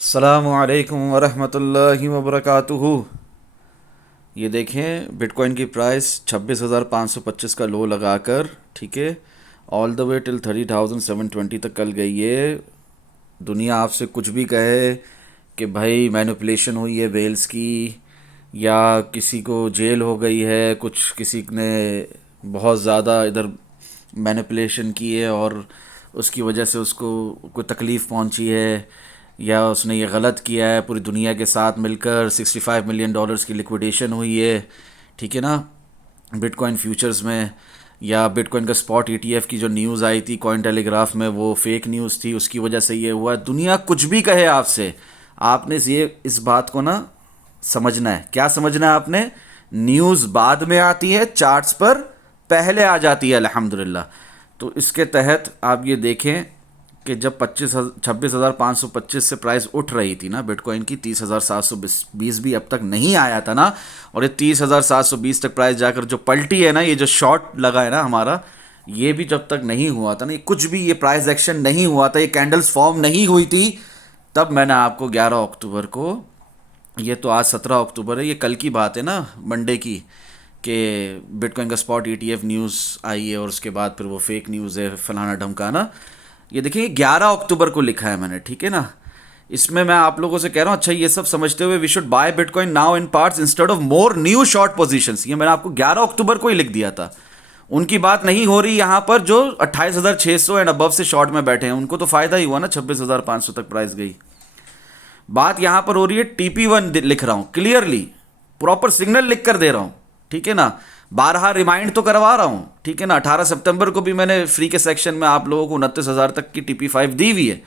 अस्सलामुअलैकुम वरहमतुल्लाहि वबरकातुहू। ये देखें, बिटकॉइन की प्राइस 26,525 का लो लगाकर, ठीक है, ऑल द वे टिल 30,720 तक कल गई है। दुनिया आपसे कुछ भी कहे कि भाई मैनिपुलेशन हुई है वेल्स की, या किसी को जेल हो गई है, कुछ किसी ने बहुत ज़्यादा इधर मैनिपुलेशन की है और उसकी वजह से उसको कोई तकलीफ़ पहुंची है, या उसने ये गलत किया है, पूरी दुनिया के साथ मिलकर $65 मिलियन की लिक्विडेशन हुई है, ठीक है ना, बिटकॉइन फ्यूचर्स में। या बिटकॉइन का स्पॉट ईटीएफ की जो न्यूज़ आई थी कॉइन टेलीग्राफ में, वो फेक न्यूज़ थी, उसकी वजह से ये हुआ। दुनिया कुछ भी कहे आपसे, आपने ये इस बात को ना समझना है। क्या समझना है आपने? न्यूज़ बाद में आती है, चार्ट्स पर पहले आ जाती है अल्हम्दुलिल्लाह। तो इसके तहत आप ये देखें कि जब 26,525 से प्राइस उठ रही थी ना बिटकॉइन की, 30,720 भी अब तक नहीं आया था ना, और ये 30,720 तक प्राइस जाकर जो पलटी है ना, ये जो शॉर्ट लगा है ना हमारा, ये भी जब तक नहीं हुआ था ना, ये कुछ भी ये प्राइस एक्शन नहीं हुआ था, ये कैंडल्स फॉर्म नहीं हुई थी, तब मैंने आपको 11 अक्टूबर को, ये तो आज 17 अक्टूबर है, ये कल की बात है ना, मंडे की, कि बिटकॉइन का स्पॉट ईटीएफ न्यूज़ आई है और उसके बाद फिर वो फेक न्यूज़ है फलाना ढमकाना। ये देखिए 11 अक्टूबर को लिखा है मैंने, ठीक है ना। इसमें मैं आप लोगों से कह रहा हूँ, अच्छा ये सब समझते हुए we should buy bitcoin now in parts instead of more new short positions, ये मैंने आपको 11 अक्टूबर को ही लिख दिया था। उनकी बात नहीं हो रही यहाँ पर जो 28,600 एंड अबव से शॉर्ट में बैठे हैं, उनको तो फायदा ही हुआ ना, 26,500 तक प्राइस गई। बात यहां पर हो रही है TP1 लिख रहा हूं क्लियरली, प्रॉपर सिग्नल लिख कर दे रहा हूं, ठीक है ना। 12 रिमाइंड तो करवा रहा हूं, ठीक है ना। 18 सितंबर को भी मैंने फ्री के सेक्शन में आप लोगों को 29,000 तक की TP5 दी हुई है,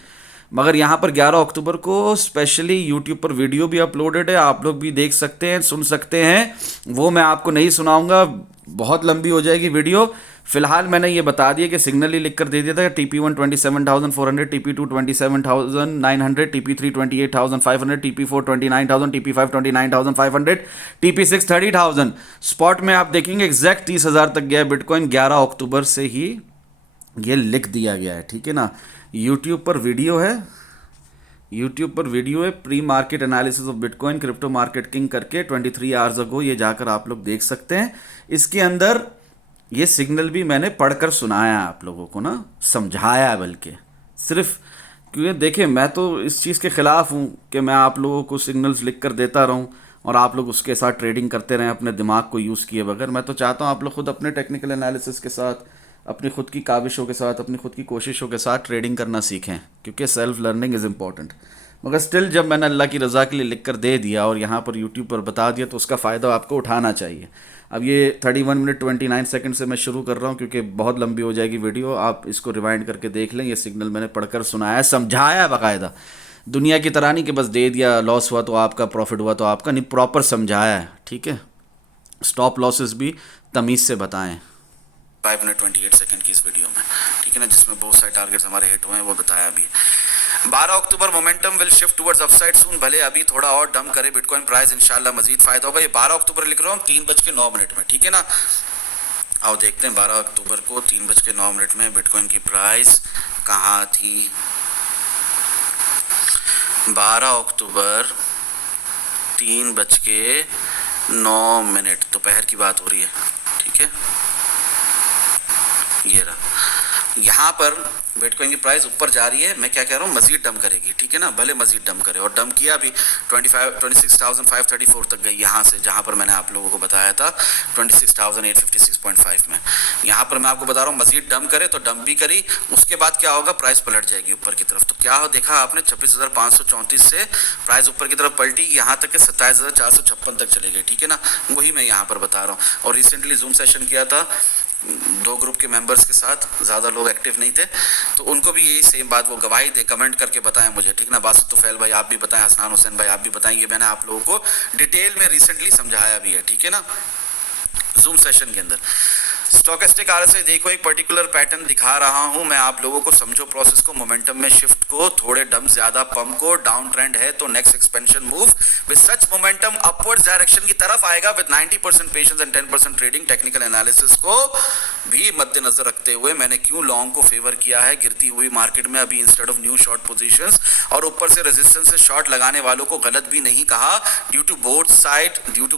मगर यहां पर 11 अक्टूबर को स्पेशली यूट्यूब पर वीडियो भी अपलोडेड है, आप लोग भी देख सकते हैं, सुन सकते हैं। वो मैं आपको नहीं सुनाऊंगा, बहुत लंबी हो जाएगी वीडियो। फिलहाल मैंने ये बता दिया कि सिग्नल ही लिख कर दे दिया था। TP1 27,400, TP2 27,900, TP3 28,500, TP4 29,000, TP5 29,500, TP6 30,000। Spot में आप देखेंगे एग्जैक्ट 30,000 तक गया बिटकॉइन, 11 अक्टूबर से ही ये लिख दिया गया है, ठीक है ना। यूट्यूब पर वीडियो है, यूट्यूब पर वीडियो है, pre market analysis of bitcoin crypto market king करके 23 आवर्स अगो, ये जाकर आप लोग देख सकते हैं। इसके अंदर ये सिग्नल भी मैंने पढ़कर सुनाया आप लोगों को ना, समझाया, बल्कि सिर्फ क्योंकि देखिए मैं तो इस चीज़ के ख़िलाफ़ हूँ कि मैं आप लोगों को सिग्नल्स लिख कर देता रहूँ और आप लोग उसके साथ ट्रेडिंग करते रहें अपने दिमाग को यूज़ किए बगैर। मैं तो चाहता हूँ आप लोग खुद अपने टेक्निकल एनालिसिस के साथ, अपनी खुद की काविशों के साथ, अपनी खुद की कोशिशों के साथ ट्रेडिंग करना सीखें, क्योंकि सेल्फ लर्निंग इज़ इम्पॉर्टेंट। मगर स्टिल जब मैंने अल्लाह की रज़ा के लिए लिख कर दे दिया और यहाँ पर यूट्यूब पर बता दिया, तो उसका फ़ायदा आपको उठाना चाहिए। अब ये 31 मिनट 29 सेकंड से मैं शुरू कर रहा हूँ क्योंकि बहुत लंबी हो जाएगी वीडियो, आप इसको रिवाइंड करके देख लें। ये सिग्नल मैंने पढ़कर सुनाया, समझाया बाकायदा, दुनिया की तरह नहीं कि बस दे दिया, लॉस हुआ तो आपका, प्रॉफिट हुआ तो आपका, नहीं, प्रॉपर समझाया है, ठीक है। स्टॉप लॉसेस भी तमीज़ से बताएं 5 मिनट 28 सेकंड की इस वीडियो में, ठीक है ना, जिसमें बहुत सारे टारगेट्स हमारे हिट हुए हैं, वो बताया भी। 12 October momentum will shift towards upside soon, भले अभी थोड़ा और डम करे बिटकॉइन प्राइस, इंशाल्लाह मजीद फायदा होगा। ये 12 अक्टूबर लिख रहा हूँ 3:09 में, ठीक है ना। आओ देखते हैं 12 अक्टूबर को 3:09 में बिटकॉइन की प्राइस कहाँ थी। 12 अक्टूबर 3:09, दोपहर की बात हो रही है, ठीक है। ये रहा, यहाँ पर बिटकॉइन की प्राइस ऊपर जा रही है। मैं क्या कह रहा हूँ, मजीद डम करेगी, ठीक है ना, भले मजीद डम करे, और डम किया भी 26,534 तक गई यहाँ से, जहाँ पर मैंने आप लोगों को बताया था 26,856.5 में। यहाँ पर मैं आपको बता रहा हूँ मजीद डम करे, तो डम भी करी, उसके बाद क्या होगा, प्राइस पलट जाएगी ऊपर की तरफ। तो क्या हो देखा आपने, 26,534 से प्राइस ऊपर की तरफ पलटी, यहाँ तक के 27,456 तक चले गए, ठीक है ना। वही मैं यहाँ पर बता रहा हूँ। और रिसेंटली जूम सेशन किया था 2 ग्रुप के मेंबर्स के साथ, ज़्यादा लोग एक्टिव नहीं थे, तो उनको भी यही सेम बात वो गवाही दे, कमेंट करके बताएं मुझे, ठीक ना। बासित तुफैल भाई आप भी बताएं, हसनान हुसैन भाई आप भी बताएं, ये मैंने आप लोगों को डिटेल में रिसेंटली समझाया भी है, ठीक है ना, जूम सेशन के अंदर। स्टोकेस्टिक आरएसआई देखो एक पर्टिकुलर पैटर्न दिखा रहा हूं मैं आप लोगों को, समझो प्रोसेस को, मोमेंटम में शिफ्ट को, थोड़े डम ज्यादा पंप को, डाउन ट्रेंड है तो next expansion move with such momentum upwards direction की तरफ आएगा with 90% patience and 10% trading. Technical analysis को भी मद्देनजर रखते हुए मैंने क्यों लॉन्ग को फेवर किया है गिरती हुई मार्केट में अभी instead of new short positions, और ऊपर से रेजिस्टेंस से शॉर्ट लगाने वालों को गलत भी नहीं कहा due to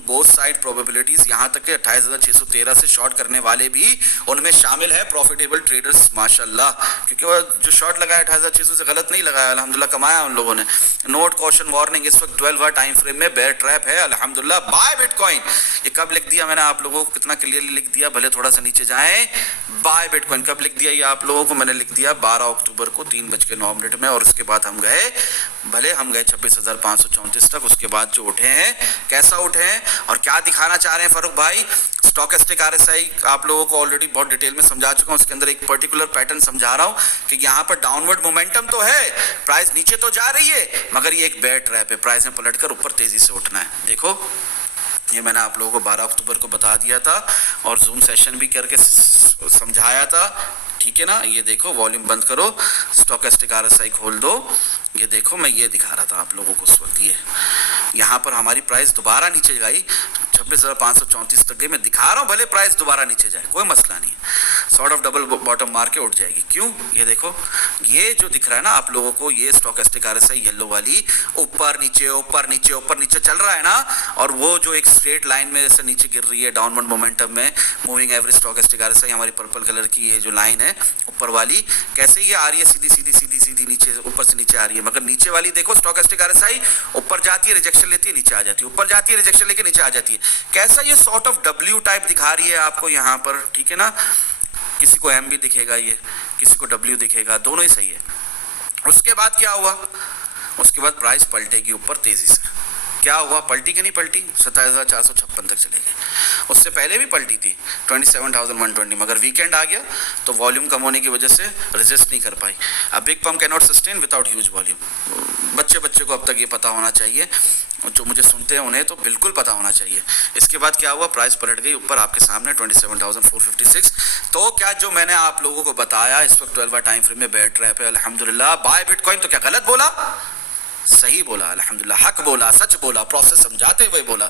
both side probabilities. यहां तक कि 28,613 से शॉर्ट करने वाले भी उनमें शामिल है प्रॉफिटेबल ट्रेडर्स माशाल्लाह, क्योंकि वो जो शॉर्ट लगाया 28,600 से गलत नहीं लगाया, अल्हम्दुलिल्लाह कमाया उन लोगों ने। नोट कॉशन वार्निंग, इस वक्त 12 आवर टाइम फ्रेम में बेयर ट्रैप है अल्हम्दुलिल्लाह। बाय बिटकॉइन, ये कब लिख दिया मैंने आप लोगों को, कितना क्लियरली लिख दिया, भले थोड़ा सा नीचे जाए। बाय बिटकॉइन कब लिख दिया ये आप लोगों को मैंने लिख दिया 12 अक्टूबर को 3:09 में, और उसके बाद हम गए 26,534 तक। उसके बाद जो उठे हैं कैसा उठे हैं और क्या दिखाना चाह रहे हैं फारूक भाई, स्टोकेस्टिक आरएसआई आप लोगों को ऑलरेडी बहुत डिटेल में समझा चुका हूं, उसके अंदर एक पर्टिकुलर पैटर्न समझा रहा हूं कि यहां पर डाउनवर्ड मोमेंटम तो है, प्राइस नीचे तो जा रही है, मगर ये एक बेयर ट्रैप है, प्राइस में पलटकर ऊपर तेजी से उठना है। देखो ये मैंने आप लोगों को 12 अक्टूबर को बता दिया था और जूम सेशन भी करके समझाया था, ठीक है ना। ये देखो वॉल्यूम बंद करो, स्टोकेस्टिक आरएसआई खोल दो, ये देखो मैं ये दिखा रहा था आप लोगों को उस वक्त, ये यहाँ पर हमारी प्राइस दोबारा नीचे गई 26,534 तक गई, मैं दिखा रहा हूँ भले प्राइस दोबारा नीचे जाए कोई मसला नहीं है, सॉर्ट ऑफ डबल बॉटम मार के उठ जाएगी। क्यों, ये देखो ये जो दिख रहा है ना आप लोगों को, ये स्टोकेस्टिक आरएसआई येलो वाली ऊपर नीचे ऊपर नीचे ऊपर नीचे चल रहा है ना, और वो जो एक स्ट्रेट लाइन में जैसे नीचे गिर रही है डाउनवर्ड मोमेंटम में, मूविंग एवरेज स्टोकेस्टिक आरएसआई हमारी पर्पल कलर की ये जो लाइन है ऊपर वाली, कैसे ये आ रही है सीधी सीधी सीधी सीधी नीचे ऊपर से नीचे आ रही है, मगर नीचे वाली देखो स्टोकेस्टिक आरएसआई ऊपर जाती है रिजेक्शन लेती है नीचे आ जाती है, ऊपर जाती है रिजेक्शन लेके नीचे आ जाती है, कैसा ये सॉर्ट ऑफ डब्ल्यू टाइप दिखा रही है आपको यहाँ पर, ठीक है ना। किसी को एम भी दिखेगा ये, किसी को डब्ल्यू दिखेगा, दोनों ही सही है। उसके बाद क्या हुआ, उसके बाद प्राइस पलटेगी ऊपर तेजी से, क्या हुआ, पलटी कि नहीं पलटी, 27,456 तक चले गए, उससे पहले भी पलटी थी 27,120, मगर वीकेंड आ गया तो वॉल्यूम कम होने की वजह से रेजिस्ट नहीं कर पाई। अब big pump can not sustain without huge volume, बच्चे को अब तक ये पता होना चाहिए, जो मुझे सुनते हैं उन्हें तो बिल्कुल पता होना चाहिए। इसके बाद क्या हुआ, प्राइस पलट गई ऊपर आपके सामने 27,456। तो क्या जो मैंने आप लोगों को बताया इस वक्त 12 टाइम फ्रेम में बेयर ट्रैप है अल्हम्दुलिल्लाह। बाय बिटकॉइन तो क्या गलत बोला, सही बोला अल्हम्दुलिल्लाह, हक बोला, सच बोला, प्रोसेस समझाते हुए बोला।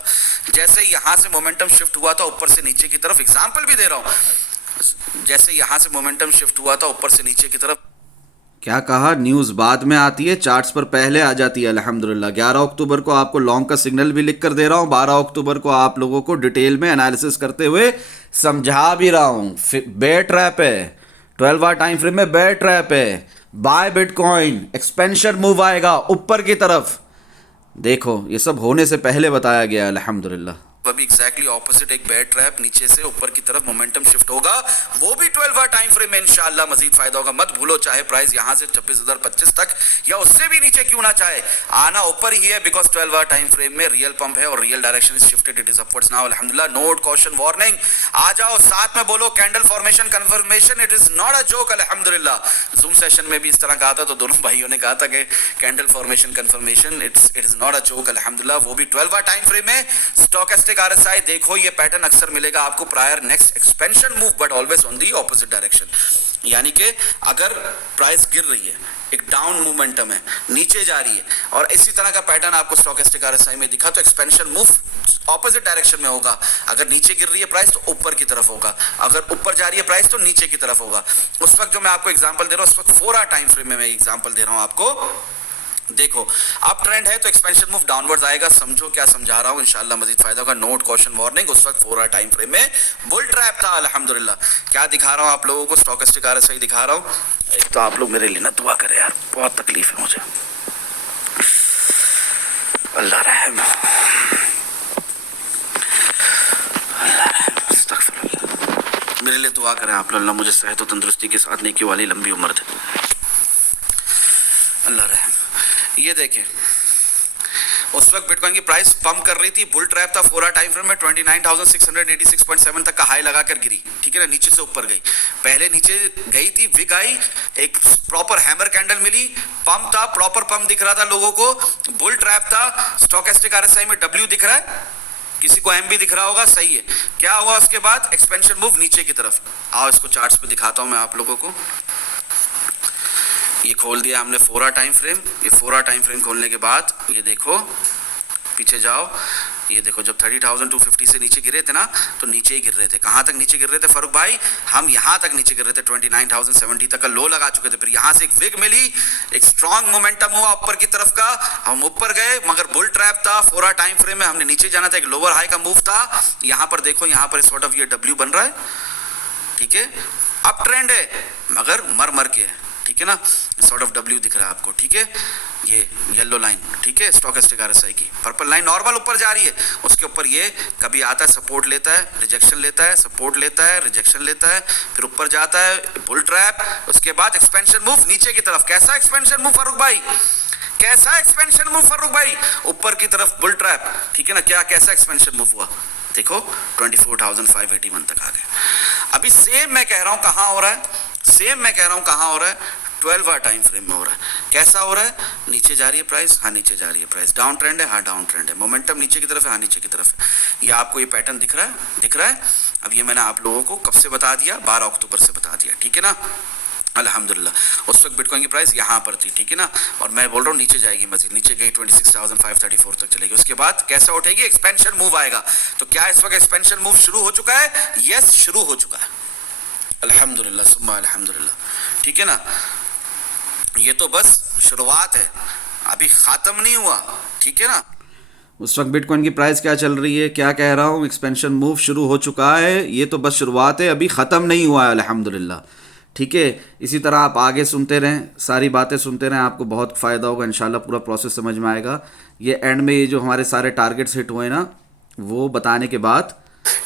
जैसे यहां से मोमेंटम शिफ्ट हुआ था ऊपर से नीचे की तरफ, एग्जांपल भी दे रहा हूं, जैसे यहां से मोमेंटम शिफ्ट हुआ था ऊपर से नीचे की तरफ, क्या कहा, न्यूज़ बाद में आती है, चार्ट्स पर पहले आ जाती है अल्हम्दुलिल्लाह। 11 अक्टूबर को आपको लॉन्ग का सिग्नल भी लिख कर दे रहा हूँ, 12 अक्टूबर को आप लोगों को डिटेल में एनालिसिस करते हुए समझा भी रहा हूँ। बेयर ट्रैप है, 12 आवर टाइम फ्रेम में बेयर ट्रैप है, बाय बिटकॉइन, एक्सपेंशन मूव आएगा ऊपर की तरफ। देखो ये सब होने से पहले बताया गया अल्हम्दुलिल्लाह। वह भी एग्जैक्टली ऑपोजिट, एक बेयर ट्रैप, नीचे से ऊपर की तरफ मोमेंटम शिफ्ट होगा, वो भी 12 आवर टाइम फ्रेम में इंशाल्लाह मजीद फायदा होगा। मत भूलो चाहे प्राइस यहां से 26,025 तक या उससे भी नीचे क्यों ना चाहे, आना ऊपर ही है, बिकॉज 12 आवर टाइम फ्रेम में रियल पंप है और real direction is shifted, it is upwards now अल्हम्दुलिल्लाह। नोट कॉशन वार्निंग, आ जाओ साथ में बोलो candle formation confirmation, it is not a joke अल्हम्दुलिल्लाह। जूम सेशन में भी इस तरह कहा था तो दोनों भाइयों ने कहा था कि candle formation confirmation it is not a joke अल्हम्दुलिल्लाह, वो भी 12 आवर टाइम फ्रेम में। स्टोकेस्टिक आरएसआई देखो ये पैटर्न अक्सर मिलेगा आपको prior next expansion move but always on the opposite direction, यानी कि अगर प्राइस गिर रही है, एक डाउन मोमेंटम है, नीचे जा रही है, और इसी तरह का पैटर्न आपको स्टोकेस्टिक आरएसआई में दिखा तो एक्सपेंशन मूव ऑपोजिट डायरेक्शन में होगा। अगर नीचे गिर रही है प्राइस तो ऊपर की तरफ होगा, अगर ऊपर जा रही है प्राइस तो नीचे की तरफ होगा। उस वक्त जो मैं आपको एग्जांपल दे रहा हूं, उस वक्त 4 आवर टाइम फ्रेम में मैं एग्जांपल दे रहा हूं आपको। देखो अप ट्रेंड है तो एक्सपेंशन मूव डाउनवर्ड्स आएगा, समझो क्या समझा रहा हूं, इंशाल्लाह मजीद फायदा होगा। नोट कॉशन वार्निंग, उस वक्त 4 आवर टाइम फ्रेम में बुल ट्रैप था अल्हम्दुलिल्लाह। क्या दिखा रहा हूं आप लोगों को, स्टोकेस्टिक आरएसआई दिखा रहा हूं। एक तो आप लोग मेरे लिए ना दुआ करें यार, बहुत तकलीफ है मुझे, अल्लाह रहम, अल्लाह रहम, अस्तगफिरुल्लाह। मेरे लिए दुआ करें आप लोग, अल्लाह मुझे सेहत और तंदुरुस्ती के साथ नेकी वाली लंबी उम्र दे, अल्लाह रहम। ये देखें उस वक्त बिटकॉइन की प्राइस पंप कर रही थी, बुल ट्रैप था 4 आवर टाइम फ्रेम में, 29,686.7 तक का हाई लगाकर गिरी, ठीक है ना, नीचे से ऊपर गई, पहले नीचे गई थी, विग आई, एक प्रॉपर हैमर कैंडल मिली, पंप था, प्रॉपर पंप दिख रहा था लोगों को, बुल ट्रैप था, स्टोकेस्टिक आरएसआई में डब्ल्यू दिख रहा है, किसी को एम भी दिख रहा होगा, सही है। क्या हुआ उसके बाद? एक्सपेंशन मूव नीचे की तरफ। आओ इसको चार्ट्स पे दिखाता हूं मैं आप लोगों को। ये खोल दिया हमने 4 टाइम फ्रेम। ये 4 टाइम फ्रेम खोलने के बाद ये देखो, पीछे जाओ, ये देखो जब 30,250 से नीचे गिरे थे ना, तो नीचे ही गिर रहे थे। कहाँ तक नीचे गिर रहे थे फारूक भाई? हम यहाँ तक नीचे गिर रहे थे, 29,070 तक का लो लगा चुके थे। फिर यहाँ से एक विग मिली, एक स्ट्रॉन्ग मोमेंटम हुआ ऊपर की तरफ का, हम ऊपर गए, मगर बुल ट्रैप था। 4 टाइम फ्रेम में हमने नीचे जाना था, एक लोअर हाई का मूव था। यहाँ पर देखो, यहाँ पर सॉर्ट ऑफ ये डब्ल्यू बन रहा है, ठीक है, अप ट्रेंड है मगर मर के है, ठीक है ना, सॉर्ट ऑफ डब्ल्यू दिख रहा है आपको, ठीक है, ये येलो लाइन, ठीक है, स्टोकेस्टिक आरएसआई की पर्पल लाइन नॉर्मल ऊपर जा रही है। उसके ऊपर ये कभी आता है, सपोर्ट लेता है, रिजेक्शन लेता है, सपोर्ट लेता है, रिजेक्शन लेता है, फिर ऊपर जाता है, बुल ट्रैप, उसके बाद एक्सपेंशन मूव नीचे की तरफ। कैसा एक्सपेंशन मूव फारूक भाई? कैसा एक्सपेंशन मूव फारूक भाई? ऊपर की तरफ बुल ट्रैप, ठीक है ना। क्या कैसा एक्सपेंशन मूव हुआ? देखो 24,581 तक आ गए। अभी सेम मैं कह रहा हूं कहां हो रहा है, सेम मैं कह रहा हूं कहां हो रहा है, 12 टाइम फ्रेम में हो रहा है। कैसा हो रहा है? नीचे जा रही है प्राइस, हाँ नीचे जा रही है प्राइस, डाउन ट्रेंड है, हाँ डाउन ट्रेंड है, मोमेंटम नीचे की तरफ है, हाँ नीचे की तरफ है। ये आपको ये पैटर्न दिख रहा है, दिख रहा है। अब ये मैंने आप लोगों को कब से बता दिया? 12 अक्टूबर से बता दिया, ठीक है ना। अल्हम्दुलिल्लाह उस वक्त बिटकॉइन की प्राइस यहाँ पर थी, ठीक है ना, और मैं बोल रहा हूँ नीचे जाएगी, मजीद नीचे गई 26,534 तक चलेगी। उसके बाद कैसा उठेगी? एक्सपेंशन मूव आएगा। तो क्या इस वक्त एक्सपेंशन मूव शुरू हो चुका है? यस, शुरू हो चुका है, अल्हम्दुलिल्लाह सुम्मा अल्हम्दुलिल्लाह, ठीक है ना। ये तो बस शुरुआत है, अभी ख़त्म नहीं हुआ, ठीक है ना। उस वक्त बिटकॉइन की प्राइस क्या चल रही है? क्या कह रहा हूँ, एक्सपेंशन मूव शुरू हो चुका है, ये तो बस शुरुआत है, अभी ख़त्म नहीं हुआ है, अल्हम्दुलिल्लाह, ठीक है। इसी तरह आप आगे सुनते रहें, सारी बातें सुनते रहें, आपको बहुत फ़ायदा होगा इंशाल्लाह, पूरा प्रोसेस समझ में आएगा। ये एंड में ये जो हमारे सारे टारगेट्स हिट हुए ना, वो बताने के बाद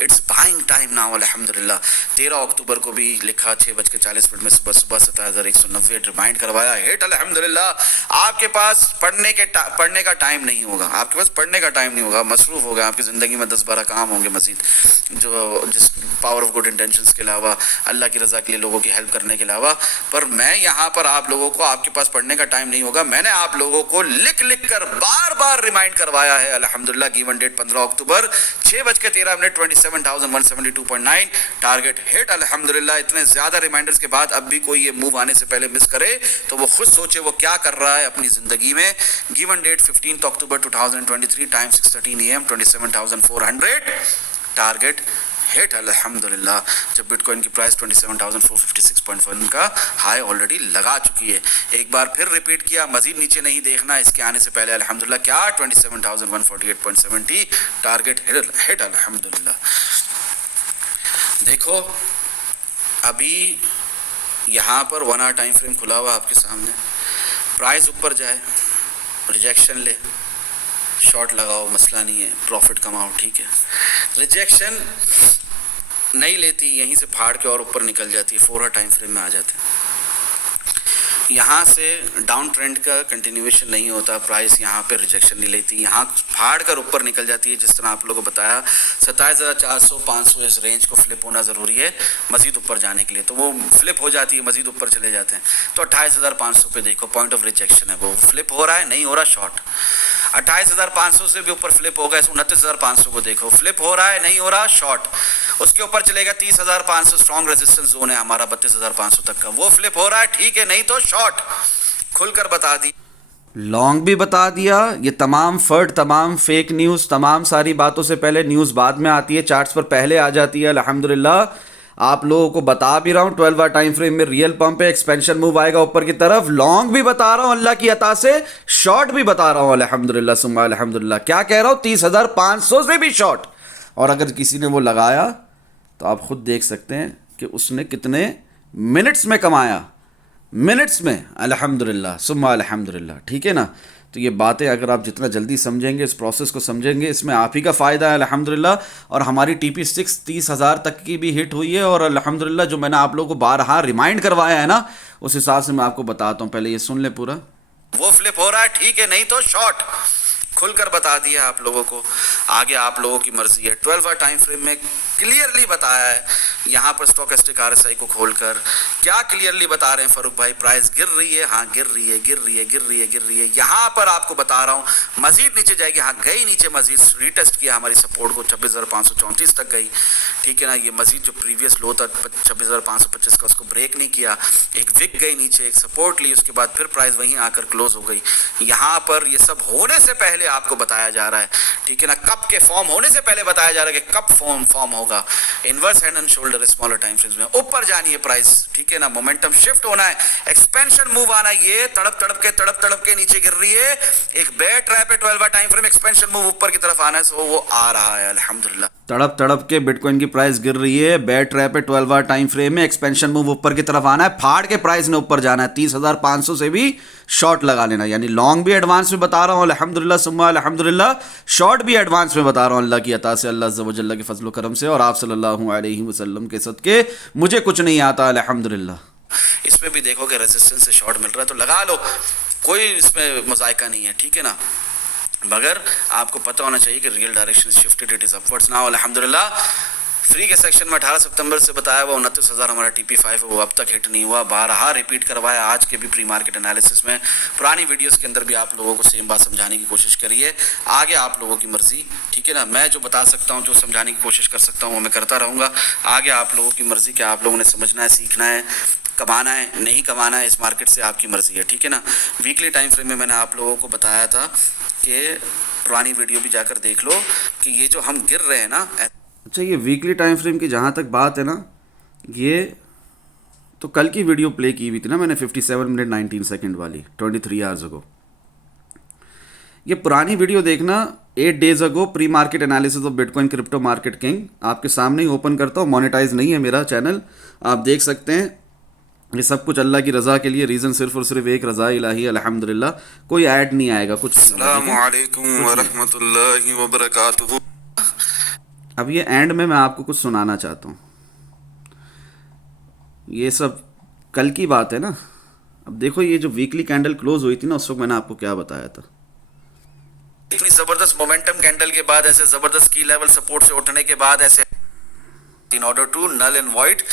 इट्स बाइंग टाइम नाउ अल्हम्दुलिल्लाह। 13 अक्टूबर को भी लिखा 6:40 में सुबह 27,190 रिमाइंड करवाया, हिट अल्हम्दुलिल्लाह। आपके पास पढ़ने का टाइम नहीं होगा, आपके पास पढ़ने का टाइम नहीं होगा, मसरूफ़ होगा, आपकी ज़िंदगी में 10-12 काम होंगे मज़ीद, जो जिस पावर ऑफ गुड इंटेंशंस के अलावा, अल्लाह की रज़ा के लिए लोगों की हेल्प करने के अलावा। पर मैं यहाँ पर आप लोगों को, आपके पास पढ़ने का टाइम नहीं होगा, मैंने आप लोगों को लिख कर बार रिमाइंड करवाया है अल्हम्दुलिल्लाह। गिवन डेट 15 अक्टूबर 6:13 27,2.9 टारगेट हिट अल्हम्दुलिल्लाह। इतने ज़्यादा रिमाइंडर्स के बाद अब भी कोई ये मूव आने से पहले मिस करे तो वो खुद सोचे वो क्या कर रहा है अपनी ज़िंदगी में। Given date 15 October 2023, time 6:13 AM, 27,400 target hit अल्हम्दुलिल्लाह। जब बिटकॉइन की प्राइस 27,456.1 का हाई ऑलरेडी लगा चुकी है। एक बार फिर रिपीट किया, मजीद नीचे नहीं देखना इसके आने से पहले अल्हम्दुलिल्लाह। क्या 27,148.70 टारगेट हिट अल्हम्दुलिल्लाह। देखो अभी यहाँ पर 1 आवर टाइम फ्रेम खुला हुआ आपके सामने, प्राइस ऊपर जाए, रिजेक्शन ले, शॉर्ट लगाओ, मसला नहीं है, प्रॉफिट कमाओ, ठीक है। रिजेक्शन नहीं लेती, यहीं से फाड़ के और ऊपर निकल जाती है, 4 टाइम फ्रेम में आ जाते हैं। यहाँ से डाउन ट्रेंड का कंटिन्यूएशन नहीं होता, प्राइस यहाँ पे रिजेक्शन नहीं लेती, यहाँ फाड़ कर ऊपर निकल जाती है। जिस तरह आप लोगों को बताया 27,400-500 इस रेंज को फ्लिप होना ज़रूरी है मज़ीद ऊपर जाने के लिए, तो वो फ्लिप हो जाती है, मज़ीद ऊपर चले जाते हैं। तो 28,500 पे देखो, पॉइंट ऑफ रिजेक्शन है, वो फ्लिप हो रहा है, नहीं हो रहा शॉर्ट। 28,500 से भी ऊपर फ्लिप होगा, 29,500 को देखो, फ्लिप हो रहा है, नहीं हो रहा शॉर्ट। उसके ऊपर चलेगा 30,500, स्ट्रॉन्ग रेजिस्टेंस जोन है हमारा 32,500 तक का, वो फ्लिप हो रहा है, ठीक है, नहीं तो शॉर्ट। खुलकर बता दी, लॉन्ग भी बता दिया। ये तमाम फर्ड, तमाम फेक न्यूज़, तमाम सारी बातों से पहले न्यूज़ बाद में आती है, चार्ट्स पर पहले आ जाती है अल्हम्दुलिल्लाह। आप लोगों को बता भी रहा हूँ 12 टाइम फ्रेम में रियल पंप है, एक्सपेंशन मूव आएगा ऊपर की तरफ। लॉन्ग भी बता रहा हूँ अल्लाह की अता से, शॉर्ट भी बता रहा हूँ अल्हम्दुलिल्लाह सुम्मा अल्हम्दुलिल्लाह। क्या कह रहा हूँ, 30,500 से भी शॉर्ट। और अगर किसी ने वो लगाया तो आप खुद देख सकते हैं कि उसने कितने मिनट्स में कमाया, मिनट्स में, अल्हम्दुलिल्लाह सुम्मा अल्हम्दुलिल्लाह, ठीक है ना। तो ये बातें अगर आप जितना जल्दी समझेंगे, इस प्रोसेस को समझेंगे, इसमें आप ही का फ़ायदा है अल्हम्दुलिल्लाह। और हमारी TP6 30,000 तक की भी हिट हुई है, और अल्हम्दुलिल्लाह जो मैंने आप लोगों को बारहा रिमाइंड करवाया है ना, उस हिसाब से मैं आपको बताता हूँ। पहले ये सुन ले पूरा, वो फ्लिप हो रहा है, ठीक है, नहीं तो शॉर्ट। खुलकर बता दिया आप लोगों को, आगे आप लोगों की मर्जी है। 12 आवर टाइम फ्रेम में क्लियरली बताया है यहाँ पर स्टोकेस्टिक आरएसआई को खोलकर। क्या क्लियरली बता रहे हैं फारूक भाई? प्राइस गिर रही है, हाँ गिर रही है, गिर रही है, गिर रही है, गिर रही है। यहाँ पर आपको बता रहा हूँ मजीद नीचे जाएगी, हाँ गई नीचे, मजीद रीटेस्ट किया हमारी सपोर्ट को, 26,534 तक गई, ठीक है ना। ये मजीद जो प्रीवियस लो था 26,525 का, उसको ब्रेक नहीं किया, एक विक गई नीचे, एक सपोर्ट ली, उसके बाद फिर प्राइस वहीं आकर क्लोज हो गई। यहाँ पर ये सब होने से पहले आपको बताया जा रहा है, ठीक है ना, कब के फॉर्म होने से पहले बताया जा रहा है कि कब फॉर्म होगा। Inverse head and shoulder smaller time frames में ऊपर जानी है प्राइस, ठीक है ना, मोमेंटम शिफ्ट होना है, एक्सपेंशन मूव आना है। ये तड़प के नीचे गिर रही है, एक बेयर ट्रैप है 12 टाइम फ्रेम, एक्सपेंशन मूव ऊपर की तरफ आना है, सो वो आ रहा है अल्हम्दुलिल्लाह। तड़प के बिटकॉइन की प्राइस गिर रही है, बेयर ट्रैप है 12 आवर टाइम फ्रेम में, एक्सपेंशन मूव ऊपर की तरफ आना है, फाड़ के प्राइस ने ऊपर जाना है। 30,500 से भी शॉर्ट लगा लेना, यानी लॉन्ग भी एडवांस में बता रहा हूँ अल्हम्दुलिल्लाह सुम्मा अल्हम्दुलिल्लाह, शॉर्ट भी एडवांस में बता रहा हूँ अल्लाह की अता से, अल्लाह अज़्ज़ व जल्ल के फजल करम से और आप सल्लल्लाहु अलैहि वसल्लम के सदके मुझे कुछ नहीं आता अल्हम्दुलिल्लाह। इसमें भी देखो कि रेजिस्टेंस से शॉर्ट मिल रहा है तो लगा लो, कोई इसमें मजायका नहीं है, ठीक है ना, मगर आपको पता होना चाहिए कि real direction shifted, it is upwards now अल्हम्दुलिल्लाह। फ्री के सेक्शन में 18 सितंबर से बताया हुआ 29,000 हमारा TP5 है, वो अब तक हिट नहीं हुआ, बारहा रिपीट करवाया आज के भी प्री मार्केट एनालिसिस में, पुरानी वीडियोस के अंदर भी आप लोगों को सेम बात समझाने की कोशिश करी है। आगे आप लोगों की मर्जी, ठीक है ना, मैं जो बता सकता हूँ, जो समझाने की कोशिश कर सकता हूँ वो मैं करता रहूँगा। आगे आप लोगों की मर्जी, कि आप लोगों ने समझना है, सीखना है, कमाना है, नहीं कमाना है इस मार्केट से, आपकी मर्जी है, ठीक है ना। वीकली टाइम फ्रेम में मैंने आप लोगों को बताया था कि पुरानी वीडियो भी जाकर देख लो कि ये जो हम गिर रहे हैं ना। अच्छा, ये वीकली टाइम फ्रेम की जहाँ तक बात है ना, ये तो कल की वीडियो प्ले की हुई थी ना मैंने, 57 मिनट 19 सेकंड वाली, 23 आवर्स अगो। ये पुरानी वीडियो देखना, 8 days ago pre market analysis of bitcoin crypto market king, आपके सामने ही ओपन करता हूँ, मोनेटाइज नहीं है मेरा चैनल, आप देख सकते हैं। ये सब कुछ अल्लाह की रज़ा के लिए, रीज़न सिर्फ और सिर्फ एक, रज़ा इलाही अल्हम्दुलिल्लाह, कोई ऐड नहीं आएगा कुछ। अस्सलामु अलैकुम व रहमतुल्लाहि व बरकातुहू। अब ये एंड में मैं आपको कुछ सुनाना चाहता हूँ, ये सब कल की बात है ना। अब देखो ये जो वीकली कैंडल क्लोज हुई थी ना, उस वक्त मैंने आपको क्या बताया था, इतनी ज़बरदस्त मोमेंटम कैंडल के बाद, ऐसे ज़बरदस्त की लेवल सपोर्ट से उठने के बाद, ऐसे in order to null and void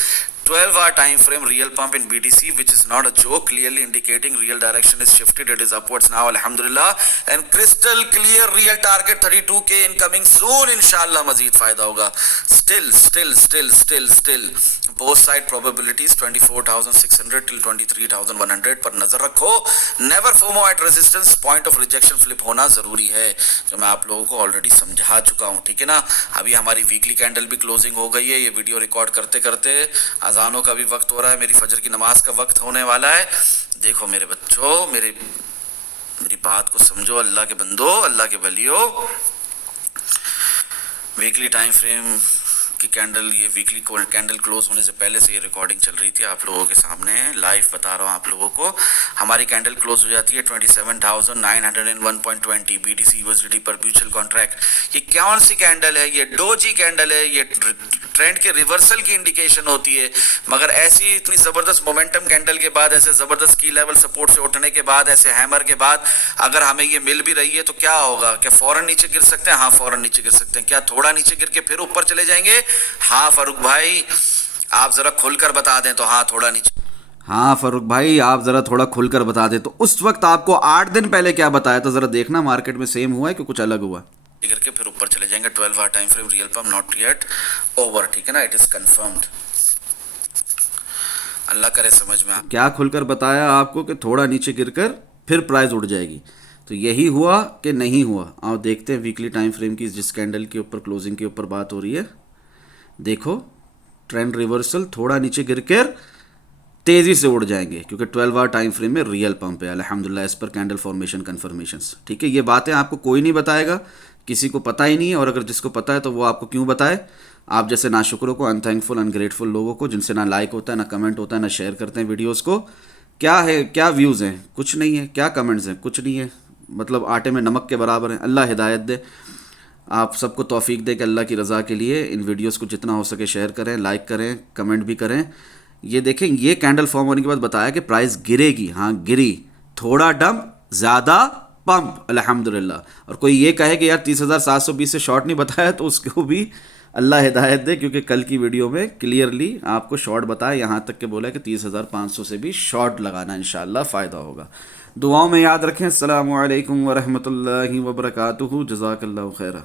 12 hour time frame real pump in BTC, which is not a joke, clearly indicating real direction is shifted, it is upwards now alhamdulillah, and crystal clear real target 32k incoming soon inshallah, mazid फायदा होगा। still both side probabilities 24,600 till 23,100 पर नजर रखो। never FOMO at resistance, point of rejection flip होना जरूरी है, जो मैं आप लोगों को ऑलरेडी समझा चुका हूँ, ठीक है ना। अभी हमारी वीकली कैंडल भी क्लोजिंग हो गई है, ये वीडियो रिकॉर्ड करते करते अजानों का भी वक्त हो रहा है, मेरी फजर की नमाज का वक्त होने वाला है। देखो मेरे बच्चों, मेरी बात को समझो, अल्लाह के बंदो, अल्लाह के वलियो। वीकली टाइम फ्रेम की कैंडल, ये वीकली कैंडल क्लोज होने से पहले से ये रिकॉर्डिंग चल रही थी, आप लोगों के सामने लाइव बता रहा हूँ आप लोगों को। हमारी कैंडल क्लोज हो जाती है 27,901.20 BTC USDT पर म्यूचुअल कॉन्ट्रैक्ट। ये कौन सी कैंडल है? ये डोजी कैंडल है, ये ट्रेंड के रिवर्सल की इंडिकेशन होती है। मगर ऐसी इतनी ज़बरदस्त मोमेंटम कैंडल के बाद, ऐसे ज़बरदस्त की लेवल सपोर्ट से उठने के बाद, ऐसे हैमर के बाद अगर हमें ये मिल भी रही है तो क्या होगा? क्या फ़ौरन नीचे गिर सकते हैं? हाँ फ़ौरन नीचे गिर सकते हैं। क्या थोड़ा नीचे गिर के फिर ऊपर चले जाएंगे? हाँ फारूक भाई आप ज़रा खुलकर बता दें तो। हाँ थोड़ा नीचे, हाँ फारूक भाई आप ज़रा थोड़ा खुलकर बता दें तो। उस वक्त आपको 8 दिन पहले क्या बताया था, ज़रा देखना मार्केट में सेम हुआ है कि कुछ अलग हुआ? करके फिर ऊपर चले जाएंगे। 12 hour time frame real pump not yet over, ठीक है ना, इट इज कंफर्म्ड। अल्लाह करे समझ में। क्या खुलकर बताया आपको कि थोड़ा नीचे गिरकर फिर प्राइस उड़ जाएगी, तो यही हुआ कि नहीं हुआ? आओ देखते हैं वीकली टाइम फ्रेम की, जिस कैंडल के ऊपर क्लोजिंग के ऊपर बात हो रही है। देखो ट्रेंड रिवर्सल, थोड़ा नीचे गिरकर तेज़ी से उड़ जाएंगे क्योंकि 12 आवर टाइम फ्रेम में रियल पंप है अल्हम्दुलिल्लाह as per candle formation conformations, ठीक है। ये बातें आपको कोई नहीं बताएगा, किसी को पता ही नहीं है, और अगर जिसको पता है तो वो आपको क्यों बताए? आप जैसे नाशुक्रों को, अनथैंकफुल अनग्रेटफुल लोगों को, जिनसे ना लाइक होता है, ना कमेंट होता है, ना शेयर करते हैं वीडियोस को। क्या है, क्या व्यूज़ हैं? कुछ नहीं है। क्या कमेंट्स हैं? कुछ नहीं है। मतलब आटे में नमक के बराबर है। अल्लाह हिदायत दे, आप सबको तौफीक दे कि अल्लाह की रज़ा के लिए इन वीडियोस को जितना हो सके शेयर करें, लाइक करें, कमेंट भी करें। ये देखें, ये कैंडल फॉर्म होने के बाद बताया कि प्राइस गिरेगी। हाँ गिरी, थोड़ा डंप, ज़्यादा पंप अल्हम्दुलिल्लाह। और कोई ये कहे कि यार 30,720 से शॉर्ट नहीं बताया, तो उसको भी अल्लाह हिदायत दे, क्योंकि कल की वीडियो में क्लियरली आपको शॉर्ट बताया, यहाँ तक के बोला कि 30,500 से भी शॉर्ट लगाना, इंशाअल्लाह फ़ायदा होगा। दुआओं में याद रखें। अस्सलामु अलैकुम वरहमतुल्लाहि वबरकातुहू। जज़ाकल्लाहु खैरा।